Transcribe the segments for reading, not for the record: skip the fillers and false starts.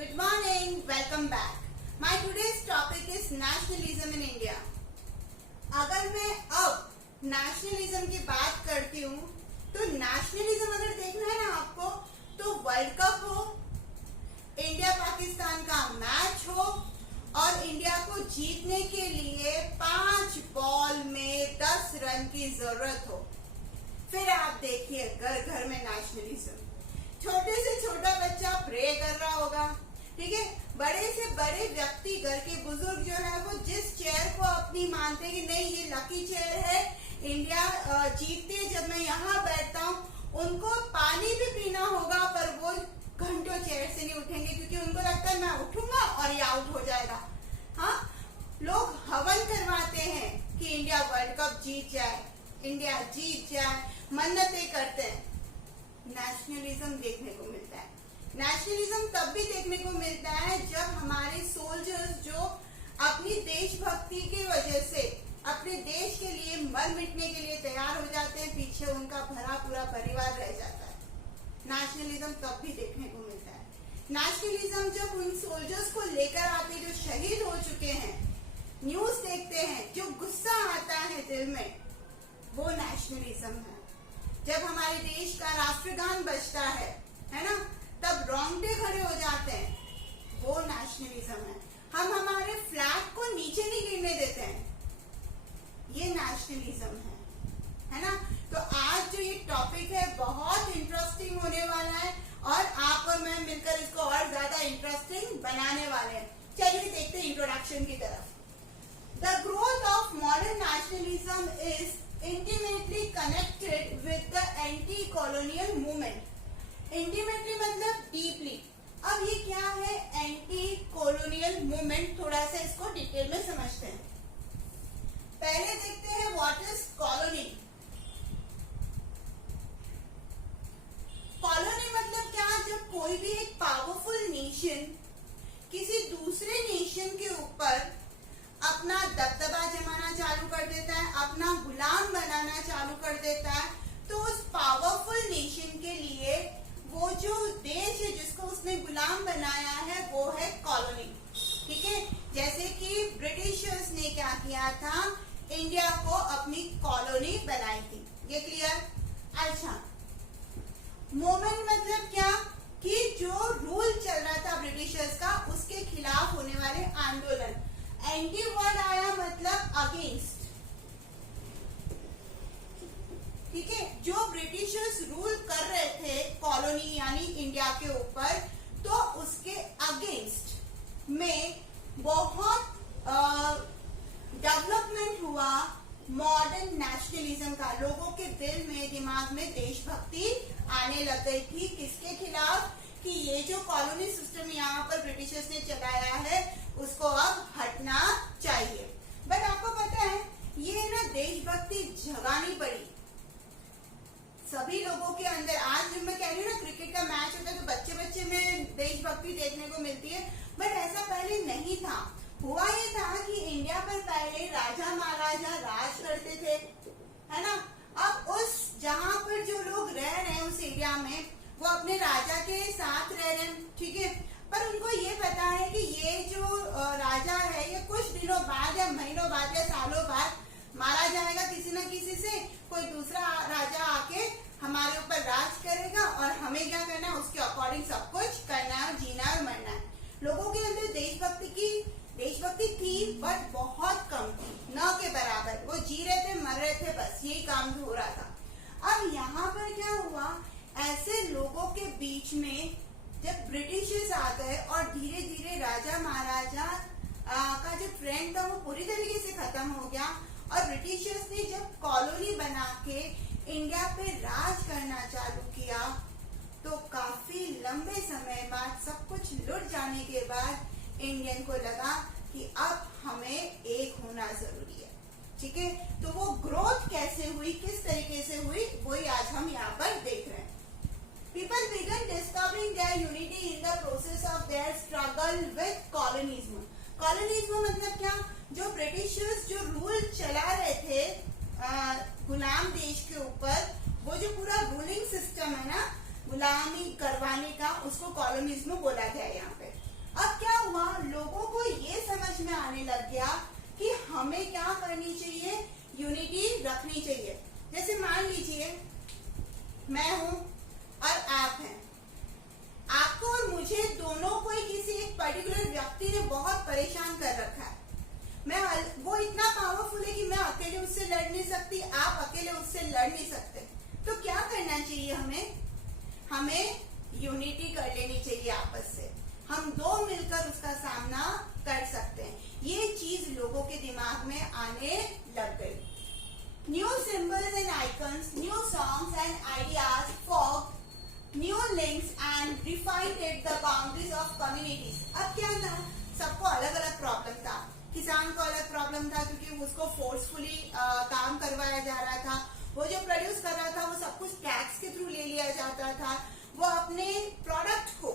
Good morning, welcome back. My today's topic is nationalism in India. अगर मैं अब nationalism की बात करती हूँ तो नेशनलिज्म अगर देखना है ना आपको तो वर्ल्ड कप हो, इंडिया पाकिस्तान का मैच हो और इंडिया को जीतने के लिए 5 बॉल में 10 रन की जरूरत हो, फिर आप देखिए घर घर में नेशनलिज्म। छोटे से छोटा बच्चा प्रे कर रहा होगा, ठीक है, बड़े से बड़े व्यक्ति, घर के बुजुर्ग जो है वो जिस चेयर को अपनी मानते हैं कि नहीं ये लकी चेयर है, इंडिया जीतती है जब मैं यहाँ बैठता हूँ, उनको पानी भी पीना होगा पर वो घंटों चेयर से नहीं उठेंगे क्योंकि उनको लगता है मैं उठूंगा और ये आउट हो जाएगा। हाँ, लोग हवन करवाते हैं कि इंडिया वर्ल्ड कप जीत जाए, इंडिया जीत जाए, मन्नतें करते हैं। नेशनलिज्म देखने को मिलता है। नेशनलिज्म तब भी देखने को मिलता है जब हमारे सोल्जर्स जो अपनी देशभक्ति की वजह से अपने देश के लिए मर मिटने के लिए तैयार हो जाते हैं, पीछे उनका भरा पूरा परिवार रह जाता है। नेशनलिज्म तब भी देखने को मिलता है। नेशनलिज्म जब उन सोल्जर्स को लेकर आते हैं जो शहीद हो चुके हैं, न्यूज देखते हैं, जो गुस्सा आता है दिल में, वो नेशनलिज्म है। जब हमारे देश का राष्ट्रगान बजता है ना, तब रोंगटे खड़े हो जाते हैं, वो नेशनलिज्म है। हम हमारे फ्लैग को नीचे नहीं गिरने देते हैं, ये नेशनलिज्म है ना। तो आज जो ये टॉपिक है बहुत इंटरेस्टिंग होने वाला है और आप और मैं मिलकर इसको और ज्यादा इंटरेस्टिंग बनाने वाले हैं। चलिए देखते हैं इंट्रोडक्शन की तरफ। The growth of modern nationalism is intimately connected with the anti-colonial movement. Intimately मतलब deeply. अब ये क्या है anti-colonial movement, थोड़ा सा इसको डिटेल में समझते हैं। पहले देखते हैं what is colony. Colony मतलब क्या, जब कोई भी एक पावरफुल नेशन किसी दूसरे नेशन के ऊपर अपना दबदबा जमाना चालू कर देता है, अपना गुलाम बनाना चालू कर देता है, तो उस पावरफुल नेशन के लिए वो जो देश है जिसको उसने गुलाम बनाया है वो है कॉलोनी। ठीक है, जैसे कि ब्रिटिशर्स ने क्या किया था, इंडिया को अपनी कॉलोनी बनाई थी। ये क्लियर? अच्छा, मूवमेंट मतलब क्या कि जो रूल चल रहा था ब्रिटिशर्स का उसके खिलाफ होने वाले आंदोलन। एंटी वर्ड आया मतलब अगेंस्ट। ठीक है, जो ब्रिटिशर्स रूल कर रहे थे कॉलोनी यानी इंडिया के ऊपर, तो उसके अगेंस्ट में बहुत डेवलपमेंट हुआ मॉडर्न नेशनलिज्म का। लोगों के दिल में, दिमाग में देशभक्ति आने लग गई थी। किसके खिलाफ? कि ये जो कॉलोनी सिस्टम यहाँ पर ब्रिटिशर्स ने चलाया है उसको अब हटना चाहिए। बट आपको पता है ये ना देशभक्ति जगानी पड़ी सभी लोगों के अंदर। आज जब मैं कह रही हूँ ना क्रिकेट का मैच होता है तो बच्चे बच्चे में देशभक्ति देखने को मिलती है, बट ऐसा पहले नहीं था। हुआ ये था कि इंडिया पर पहले राजा महाराजा राज करते थे, है ना। अब उस जहाँ पर जो लोग रह रहे हैं उस एरिया में वो अपने राजा के साथ रह रहे हैं, ठीक है, पर उनको ये पता है कि ये जो राजा है ये कुछ दिनों बाद या महीनों बाद या सालों बाद मारा जाएगा किसी न किसी से। कोई दूसरा राजा आके हमारे ऊपर राज करेगा और हमें क्या करना है, उसके अकॉर्डिंग सब कुछ करना है, जीना और मरना है। लोगों के अंदर देशभक्ति थी बट बहुत कम थी, न के बराबर। वो जी रहे थे, मर रहे थे, बस यही काम हो रहा था। अब यहाँ पर क्या हुआ, ऐसे लोगों के बीच में जब ब्रिटिशर्स आ गए और धीरे धीरे राजा महाराजा का जो ट्रेंड था वो पूरी तरीके से खत्म हो गया और ब्रिटिशर्स ने जब कॉलोनी बना के इंडिया पे राज करना चालू किया, तो काफी लंबे समय बाद, सब कुछ लुट जाने के बाद इंडियन को लगा कि अब हमें एक होना जरूरी है। ठीक है, तो वो ग्रोथ कैसे हुई, किस तरीके से हुई, वही आज हम यहाँ पर देख रहे हैं। People began discovering their unity in the process of their struggle with colonialism. Colonialism मतलब क्या, जो ब्रिटिशर्स जो रूल चला रहे थे गुलाम देश के ऊपर, वो जो पूरा रूलिंग सिस्टम है ना गुलामी करवाने का, उसको कॉलोनिज्म बोला गया यहाँ पे। और लोगों को ये समझ में आने लग गया कि हमें क्या करनी चाहिए, यूनिटी रखनी चाहिए। जैसे मान लीजिए मैं हूं और आप हैं, आपको और मुझे दोनों को ही किसी एक पर्टिकुलर व्यक्ति ने बहुत परेशान कर रखा है। वो इतना पावरफुल है कि मैं अकेले उससे लड़ नहीं सकती, आप अकेले उससे लड़ नहीं सकते। तो क्या करना चाहिए हमें यूनिटी कर लेनी चाहिए आपस से। हम दो मिलकर उसका सामना कर सकते हैं। ये चीज लोगों के दिमाग में आने लग गई। New symbols and icons, new songs and ideas for new links and refined the boundaries of communities. अब क्या था, सबको अलग अलग प्रॉब्लम था। किसान को अलग प्रॉब्लम था क्योंकि उसको फोर्सफुली काम करवाया जा रहा था। वो जो प्रोड्यूस कर रहा था वो सब कुछ टैक्स के थ्रू ले लिया जाता था। वो अपने प्रोडक्ट को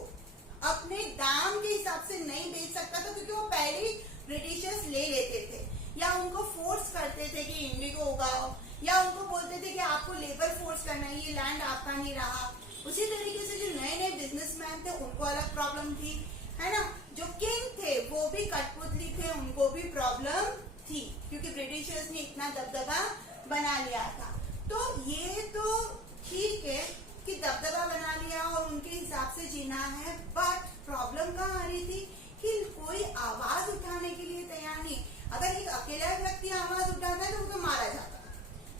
अपने दाम के हिसाब से नहीं बेच सकता था क्योंकि वो पहले ब्रिटिशर्स ले लेते थे, या उनको फोर्स करते थे कि इंडिगो उगाओ, या उनको बोलते थे कि आपको लेबर फोर्स करना है, ये लैंड आपका नहीं रहा। उसी तरीके से जो नए नए बिजनेसमैन थे उनको अलग प्रॉब्लम थी, है ना। जो किंग थे वो भी कठपुतली थे, उनको भी प्रॉब्लम थी क्योंकि ब्रिटिशर्स ने इतना दबदबा बना लिया था। तो ये तो ठीक है कि दबदबा बना लिया और उनके हिसाब से जीना है, बट प्रॉब्लम कहाँ आ रही थी कि कोई आवाज उठाने के लिए तैयार नहीं। अगर एक अकेला व्यक्ति आवाज उठाता है तो उनको मारा जाता,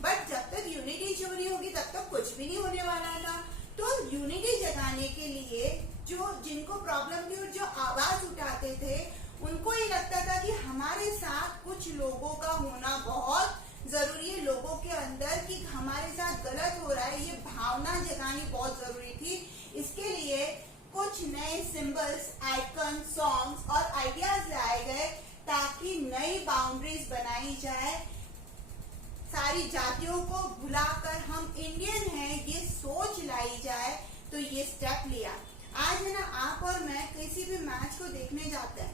बट जब तक यूनिटी चोरी होगी तब तक कुछ भी नहीं होने वाला था। तो यूनिटी जगाने के लिए जो जिनको प्रॉब्लम थी और जो आवाज उठाते थे उनको ये लगता था कि हमारे साथ कुछ लोगों का होना बहुत जरूरी है, लोगों के अंदर कि हमारे साथ गलत हो रहा है, ये भावना जगानी बहुत जरूरी थी। इसके लिए कुछ नए सिंबल्स, आइकन, सॉन्ग्स और आइडियाज लाए गए ताकि नई बाउंड्रीज बनाई जाए। सारी जातियों को भुलाकर हम इंडियन हैं ये सोच लाई जाए, तो ये स्टेप लिया। आज है ना, आप और मैं किसी भी मैच को देखने जाते हैं,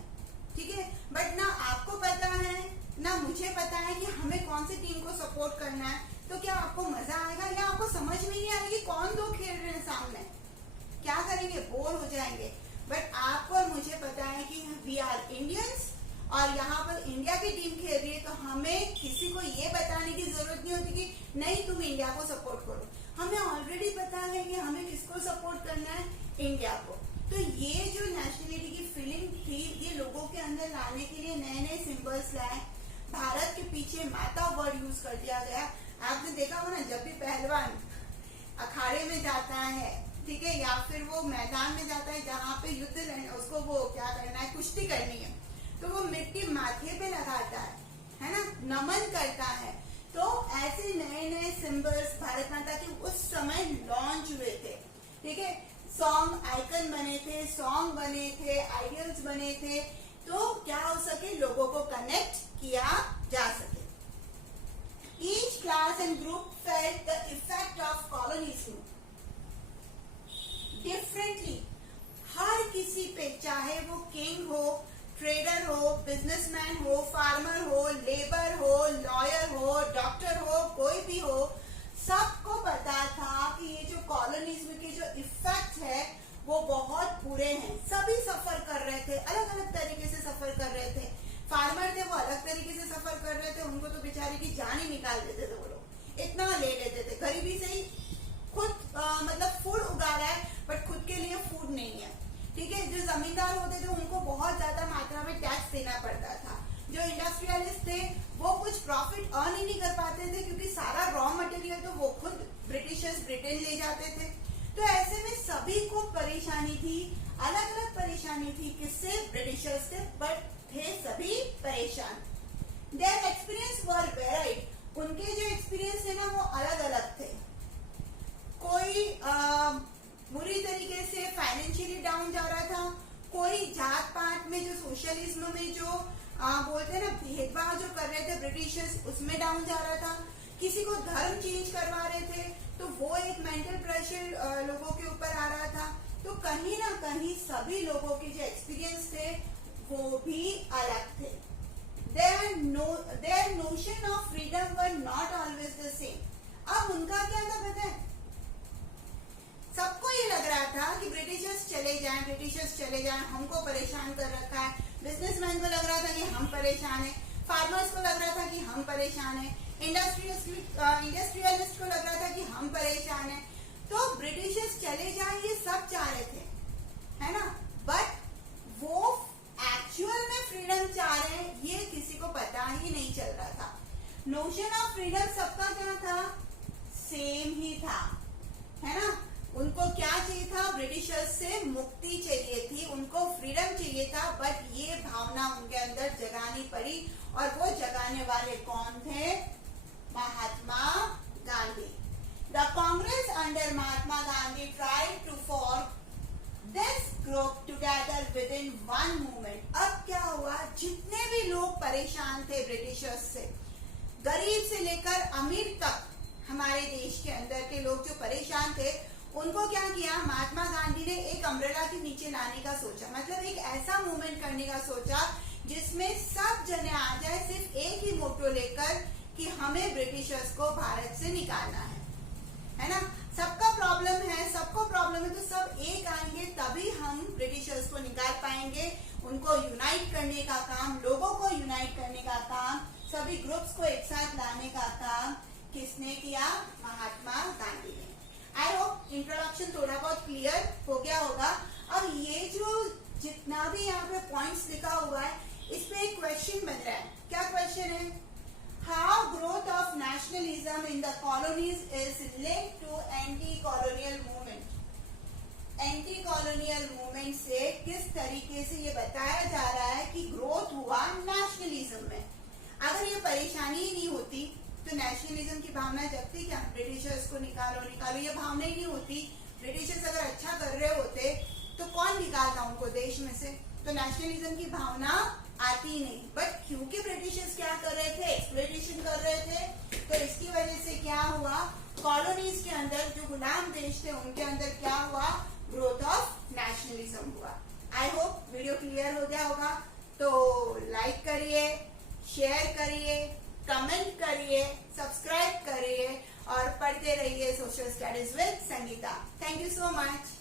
ठीक है, बट ना आपको पता है ना मुझे पता है कि हमें कौन सी टीम को सपोर्ट करना है। तो क्या आपको मजा आएगा या आपको समझ में नहीं आएगी कौन दो खेल रहे हैं सामने, क्या करेंगे, बोर हो जाएंगे। बट आपको और मुझे पता है कि वी आर इंडियंस और यहाँ पर इंडिया की टीम खेल रही है, तो हमें किसी को ये बताने की जरूरत नहीं होती कि नहीं तुम इंडिया को सपोर्ट करो। हमें ऑलरेडी पता है कि हमें किसको सपोर्ट करना है, इंडिया को। तो ये जो नेशनलिटी की फीलिंग थी ये लोगों के अंदर लाने के लिए नए नए सिंबल्स लाए। भारत के पीछे माता वर्ड यूज कर दिया गया। आपने देखा हो ना, जब भी पहलवान अखाड़े में जाता है, ठीक है, या फिर वो मैदान में जाता है जहाँ पे युद्ध उसको वो क्या करना है, कुश्ती करनी है, तो वो मिट्टी माथे पे लगाता है ना, नमन करता है। तो ऐसे नए नए सिंबल्स भारत माता के उस समय लॉन्च हुए थे, ठीक है। सॉन्ग आइकन बने थे, सॉन्ग बने थे, आइडियल्स बने थे, तो क्या हो सके, लोगों को कनेक्ट किया जा सके। Each class and group felt the effect of colonialism differently. हर किसी पे, चाहे वो किंग हो, ट्रेडर हो, बिजनेसमैन हो, फार्मर हो, लेबर हो, लॉयर हो, डॉक्टर हो, कोई भी हो, सबको पता था कि ये जो कॉलोनिज्म के जो इफेक्ट है वो बहुत बुरे हैं। सभी सफर कर रहे थे, अलग अलग तरीके से सफर कर रहे थे। फार्मर थे वो अलग तरीके से सफर कर रहे थे, उनको तो बेचारे की जान ही निकाल देते थे, वो लोग इतना ले लेते थे। गरीबी से ही खुद मतलब फूड उगा रहा है बट खुद के लिए फूड नहीं है, ठीक है। जो जमींदार होते थे उनको बहुत ज्यादा मात्रा में टैक्स देना पड़ता था। जो इंडस्ट्रियलिस्ट थे वो कुछ प्रॉफिट अर्न ही नहीं कर पाते थे क्योंकि सारा रॉ मटेरियल तो वो खुद ब्रिटिशर्स ब्रिटेन ले जाते थे। तो ऐसे में सभी को परेशानी थी, अलग अलग परेशानी थी। किससे? ब्रिटिशर्स से, बट थे सभी परेशान। देयर एक्सपीरियंस वर वेराइड, उनके जो एक्सपीरियंस थे ना वो अलग अलग थे। कोई बुरी तरीके से फाइनेंशियली डाउन जा रहा था, कोई जात पात में जो सोशलिज्म में जो बोलते हैं ना भेदभाव जो कर रहे थे ब्रिटिशर्स, उसमें डाउन जा रहा था। किसी को धर्म चेंज करवा रहे थे तो वो एक मेंटल प्रेशर लोगों के ऊपर आ रहा था। तो कहीं ना कहीं सभी लोगों के जो एक्सपीरियंस थे वो भी अलग थे। Their notion of freedom were not always the same. अब उनका क्या था पता है? सबको ये लग रहा था कि ब्रिटिशर्स चले जाएं, हमको परेशान कर रखा है। बिजनेसमैन को लग रहा था कि हम परेशान हैं, फार्मर्स को लग रहा था कि हम परेशान हैं, इंडस्ट्रियलिस्ट को लग रहा था कि हम परेशान हैं। तो ब्रिटिशर्स चले जाएं ये सब चाह रहे थे, है ना, बट वो एक्चुअल में फ्रीडम चाह रहे हैं ये किसी को पता ही नहीं चल रहा था। नोशन ऑफ फ्रीडम सबका क्या था, सेम ही था, है ना। उनको क्या चाहिए था, ब्रिटिशर्स से मुक्ति चाहिए थी, उनको फ्रीडम चाहिए था, बट ये भावना उनके अंदर जगानी पड़ी। और वो जगाने वाले कौन थे, Mahatma Gandhi. The Congress under Mahatma Gandhi tried to form this group together within one movement. अब क्या हुआ, जितने भी लोग परेशान थे ब्रिटिशर्स से, गरीब से लेकर अमीर तक, हमारे देश के अंदर के लोग जो परेशान थे, उनको क्या किया, महात्मा गांधी ने एक अम्ब्रेला के नीचे लाने का सोचा। मतलब एक ऐसा मूवमेंट करने का सोचा जिसमें सब जने आ जाए, सिर्फ एक ही मोटो लेकर कि हमें ब्रिटिशर्स को भारत से निकालना है ना। सबका प्रॉब्लम है, तो सब एक आएंगे तभी हम ब्रिटिशर्स को निकाल पाएंगे। उनको यूनाइट करने का काम, लोगों को यूनाइट करने का काम, सभी ग्रुप्स को एक साथ लाने का काम किसने किया, महात्मा गांधी ने। आई होप इंट्रोडक्शन थोड़ा बहुत क्लियर हो गया होगा। अब ये जो जितना भी यहाँ पे पॉइंट्स लिखा हुआ है, इस पे एक क्वेश्चन बन रहा है। क्या क्वेश्चन है, How growth of nationalism in the colonies is linked to anti-colonial movement. Anti-colonial movement से किस तरीके से ये बताया जा रहा है कि ग्रोथ हुआ नेशनलिज्म में। अगर ये परेशानी ही नहीं होती तो नेशनलिज्म की भावना जगती क्या, ब्रिटिशर्स को निकालो, ये भावना ही नहीं होती। ब्रिटिशर्स अगर अच्छा कर रहे होते तो कौन निकालता उनको देश में से, तो नेशनलिज्म की भावना आती नहीं। बट क्योंकि ब्रिटिशर्स क्या कर रहे थे, एक्सप्लॉइटेशन कर रहे थे, तो इसकी वजह से क्या हुआ, कॉलोनीज के अंदर जो गुलाम देश थे उनके अंदर क्या हुआ, ग्रोथ ऑफ नेशनलिज्म हुआ। आई होप वीडियो क्लियर हो गया होगा। तो लाइक करिए, शेयर करिए, कमेंट करिए, सब्सक्राइब करिए और पढ़ते रहिए social studies with Sangeeta. Thank you so much.